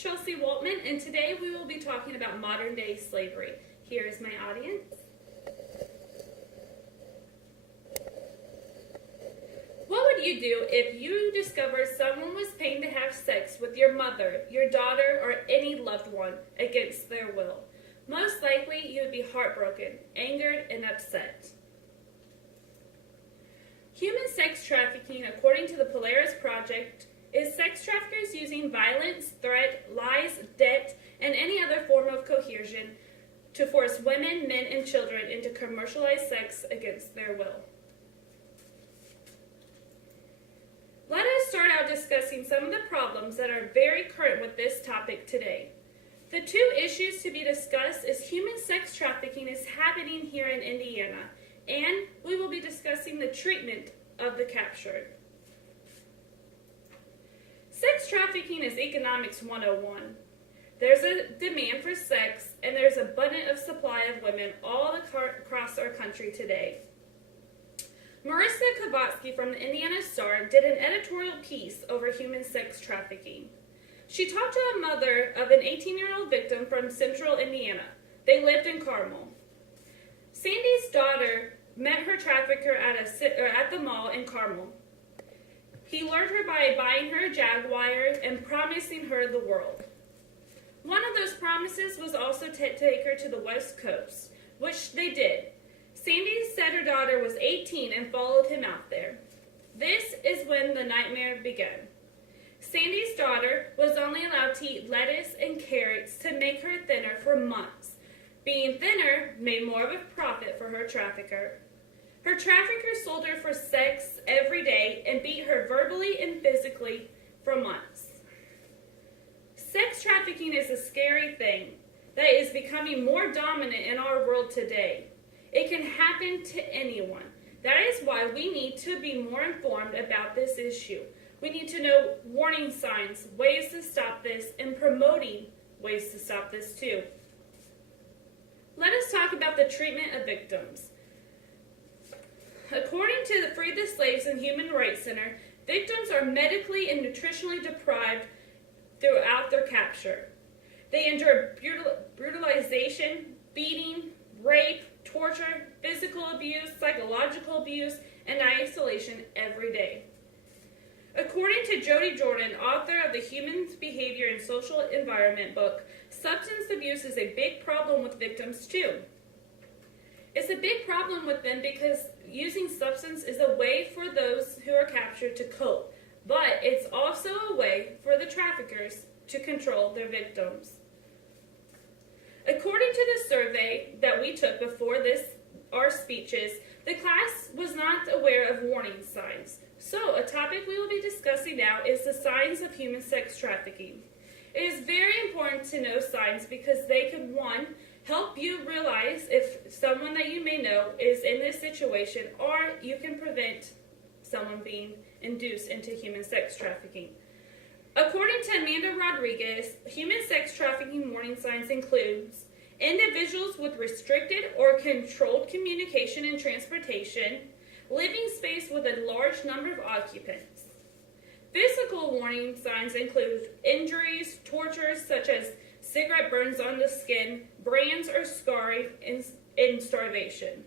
is Chelsea Waltman, and today we will be talking about modern-day slavery. Here is my audience. What would you do if you discovered someone was paying to have sex with your mother, your daughter, or any loved one against their will? Most likely, you would be heartbroken, angered, and upset. Human sex trafficking, according to the Polaris Project, is sex traffickers using violence, threat, lies, debt, and any other form of coercion to force women, men, and children into commercialized sex against their will. Let us start out discussing some of the problems that are very current with this topic today. The two issues to be discussed is human sex trafficking is happening here in Indiana, and we will be discussing the treatment of the captured. Sex trafficking is economics 101. There's a demand for sex, and there's an abundant supply of women all across our country today. Marissa Kavatsky from the Indiana Star did an editorial piece over human sex trafficking. She talked to a mother of an 18-year-old victim from central Indiana. They lived in Carmel. Sandy's daughter met her trafficker at the mall in Carmel. He lured her by buying her a Jaguar and promising her the world. One of those promises was also to take her to the West Coast, which they did. Sandy said her daughter was 18 and followed him out there. This is when the nightmare began. Sandy's daughter was only allowed to eat lettuce and carrots to make her thinner for months. Being thinner made more of a profit for her trafficker. Her trafficker sold her for sex every day and beat her verbally and physically for months. Sex trafficking is a scary thing that is becoming more dominant in our world today. It can happen to anyone. That is why we need to be more informed about this issue. We need to know warning signs, ways to stop this, and promoting ways to stop this too. Let us talk about the treatment of victims. According to the Free the Slaves and Human Rights Center, victims are medically and nutritionally deprived throughout their capture. They endure brutalization, beating, rape, torture, physical abuse, psychological abuse, and isolation every day. According to Jody Jordan, author of the Human Behavior and Social Environment book, substance abuse is a big problem with victims too. It's a big problem with them because using substance is a way for those who are captured to cope, but it's also a way for the traffickers to control their victims. According to the survey that we took before our speeches, the class was not aware of warning signs. So, a topic we will be discussing now is the signs of human sex trafficking. It is very important to know signs because they can, one, help you realize if someone that you may know is in this situation, or you can prevent someone being induced into human sex trafficking. According to Amanda Rodriguez, human sex trafficking warning signs includes individuals with restricted or controlled communication and transportation, living space with a large number of occupants. Physical warning signs include injuries, tortures such as cigarette burns on the skin, brands or scarring, and starvation.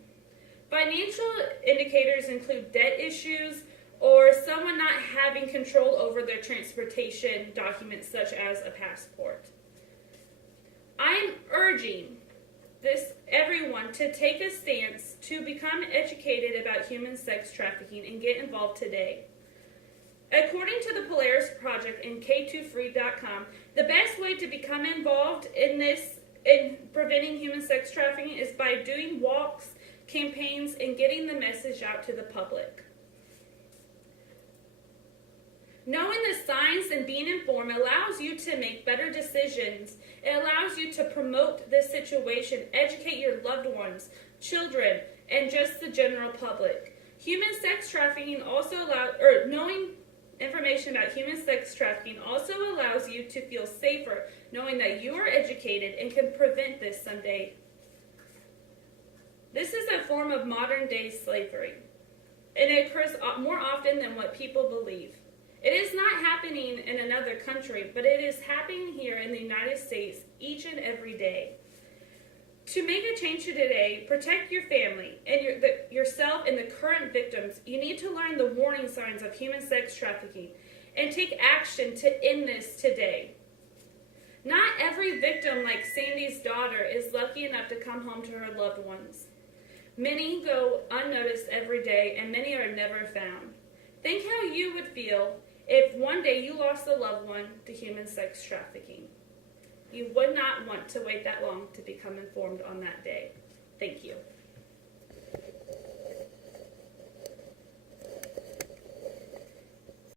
Financial indicators include debt issues or someone not having control over their transportation documents such as a passport. I'm urging everyone to take a stance to become educated about human sex trafficking and get involved today. According to the Polaris Project and K2Free.com, the best way to become involved in preventing human sex trafficking is by doing walks, campaigns, and getting the message out to the public. Knowing the signs and being informed allows you to make better decisions. It allows you to promote this situation, educate your loved ones, children, and just the general public. Human sex trafficking knowing information about human sex trafficking also allows you to feel safer, knowing that you are educated and can prevent this someday. This is a form of modern-day slavery, and it occurs more often than what people believe. It is not happening in another country, but it is happening here in the United States each and every day. To make a change today, protect your family and yourself and the current victims. You need to learn the warning signs of human sex trafficking and take action to end this today. Not every victim, like Sandy's daughter, is lucky enough to come home to her loved ones. Many go unnoticed every day, and many are never found. Think how you would feel if one day you lost a loved one to human sex trafficking. You would not want to wait that long to become informed on that day. Thank you.